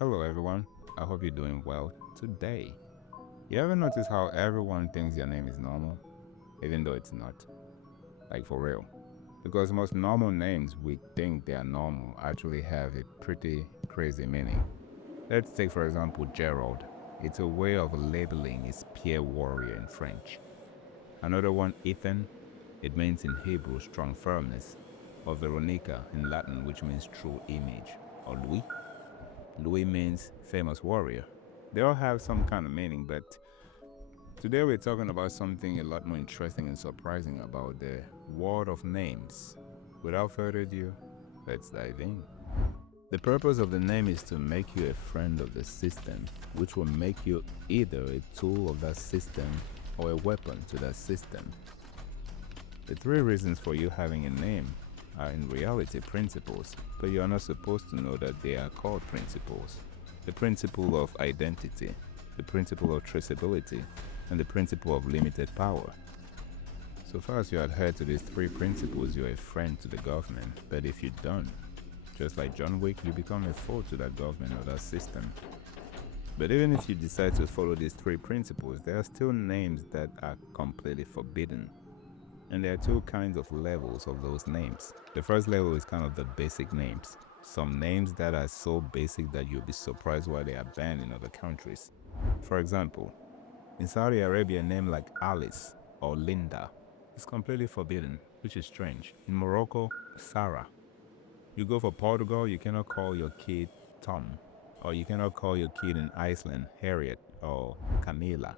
Hello everyone, I hope you're doing well today. You ever notice how everyone thinks your name is normal, even though it's not? Like for real. Because most normal names we think they are normal actually have a pretty crazy meaning. Let's take for example Gerald. It's a way of labeling his peer warrior in French. Another one, Ethan, it means in Hebrew strong firmness. Or Veronica in Latin, which means true image. Or Louis, Louis means famous warrior. They all have some kind of meaning, but today we're talking about something a lot more interesting and surprising about the world of names. Without further ado, let's dive in. The purpose of the name is to make you a friend of the system, which will make you either a tool of that system or a weapon to that system. The three reasons for you having a name are in reality principles, but you are not supposed to know that they are called principles. The principle of identity, the principle of traceability, and the principle of limited power. So far as you adhere to these three principles, you're a friend to the government, but if you don't, just like John Wick, you become a foe to that government or that system. But even if you decide to follow these three principles, there are still names that are completely forbidden. And there are two kinds of levels of those names. The first level is kind of the basic names. Some names that are so basic that you'll be surprised why they are banned in other countries. For example, in Saudi Arabia, a name like Alice or Linda is completely forbidden, which is strange. In Morocco, Sarah. You go for Portugal, you cannot call your kid Tom, or you cannot call your kid in Iceland Harriet or Camila.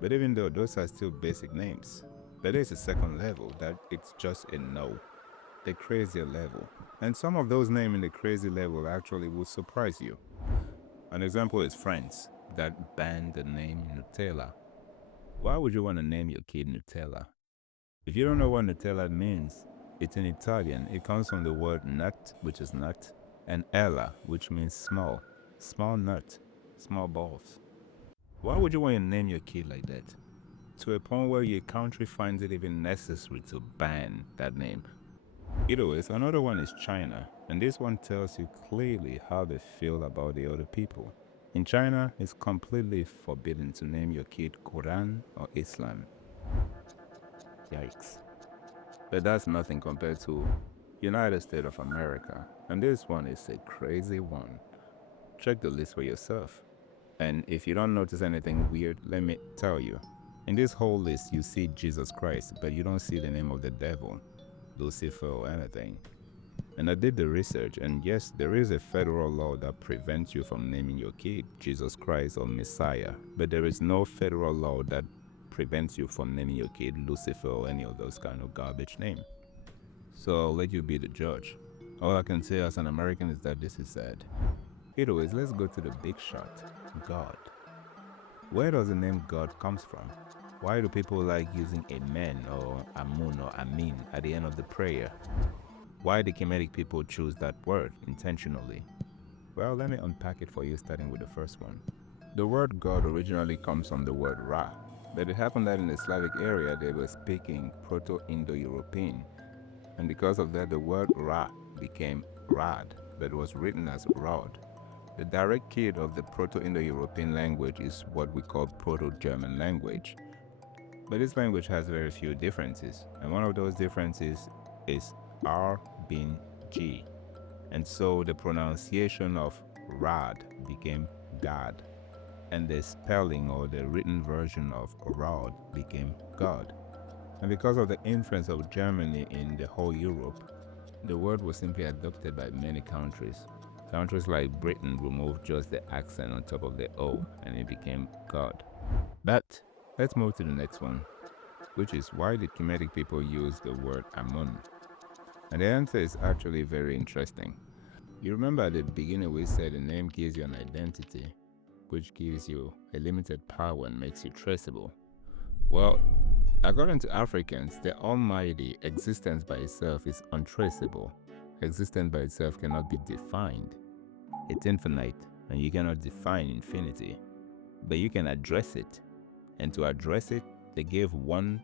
But even though those are still basic names, but there's a second level that it's just a no, the crazier level. And some of those names in the crazy level actually will surprise you. An example is France that banned the name Nutella. Why would you want to name your kid Nutella? If you don't know what Nutella means, it's in Italian. It comes from the word nut, which is nut, and ella, which means small. Small nut, small balls. Why would you want to name your kid like that? To a point where your country finds it even necessary to ban that name. Either way, another one is China, and this one tells you clearly how they feel about the other people. In China, it's completely forbidden to name your kid Quran or Islam. Yikes. But that's nothing compared to United States of America, and this one is a crazy one. Check the list for yourself. And if you don't notice anything weird, let me tell you. In this whole list, you see Jesus Christ, but you don't see the name of the devil, Lucifer, or anything. And I did the research, and yes, there is a federal law that prevents you from naming your kid Jesus Christ or Messiah, but there is no federal law that prevents you from naming your kid Lucifer or any of those kind of garbage names. So I'll let you be the judge. All I can say as an American is that this is sad. Anyways, let's go to the big shot, God. Where does the name God comes from? Why do people like using Amen or Amun or Amin at the end of the prayer? Why do Kemetic people choose that word intentionally? Well, let me unpack it for you, starting with the first one. The word God originally comes from the word Ra, but it happened that in the Slavic area they were speaking Proto-Indo-European, and because of that the word Ra became Rad, but was written as Rod. The direct kid of the Proto-Indo-European language is what we call Proto-German language. But this language has very few differences, and one of those differences is R being G. And so the pronunciation of Rad became God, and the spelling or the written version of Rod became God. And because of the influence of Germany in the whole Europe, the word was simply adopted by many countries. Countries like Britain removed just the accent on top of the O and it became God. But let's move to the next one, which is why did Kemetic people use the word Amun? And the answer is actually very interesting. You remember at the beginning we said the name gives you an identity, which gives you a limited power and makes you traceable. Well, according to Africans, the Almighty existence by itself is untraceable. Existence by itself cannot be defined. It's infinite, and you cannot define infinity. But you can address it. And to address it, they gave one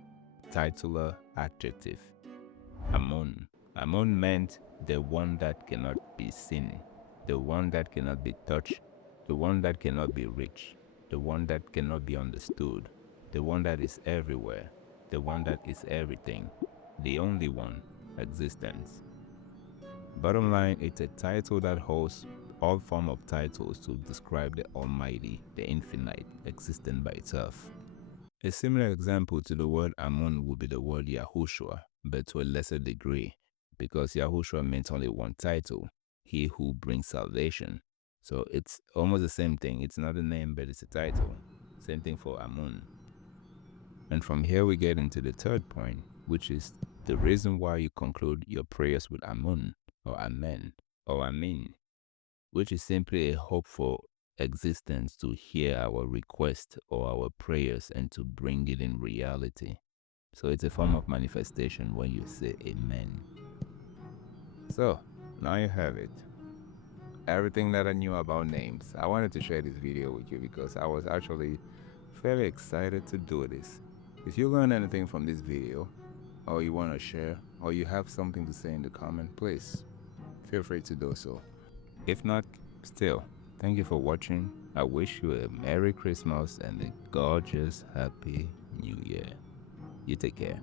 titular adjective, Amun. Amun meant the one that cannot be seen, the one that cannot be touched, the one that cannot be reached, the one that cannot be understood, the one that is everywhere, the one that is everything, the only one, existence. Bottom line, it's a title that holds all form of titles to describe the Almighty, the infinite, existing by itself. A similar example to the word Amun would be the word Yahushua, but to a lesser degree, because Yahushua means only one title, he who brings salvation. So it's almost the same thing. It's not a name, but it's a title. Same thing for Amun. And from here we get into the third point, which is the reason why you conclude your prayers with Amun, or Amen, or Amin, which is simply a hope for existence to hear our request or our prayers and to bring it in reality. So it's a form of manifestation when you say Amen. So now you have it. Everything that I knew about names. I wanted to share this video with you because I was actually very excited to do this. If you learned anything from this video, or you want to share, or you have something to say in the comment, please feel free to do so. If not, still, thank you for watching. I wish you a Merry Christmas and a gorgeous Happy New Year. You take care.